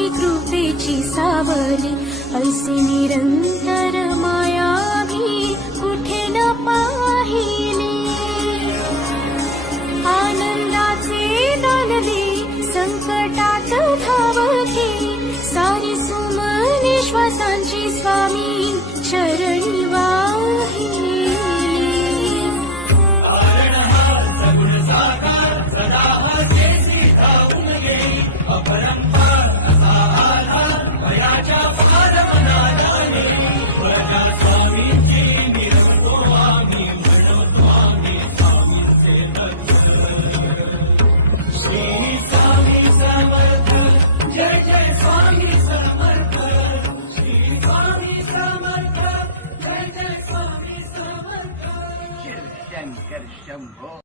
स्वामी कृपेची सावली, ऐसी निरंतर माया मी कुठे न पाहिली. आनंदाचे दान दे संकटात धावके, सारी सुमने श्वासांची स्वामी चरणी वाहिली. शंकर शंभो.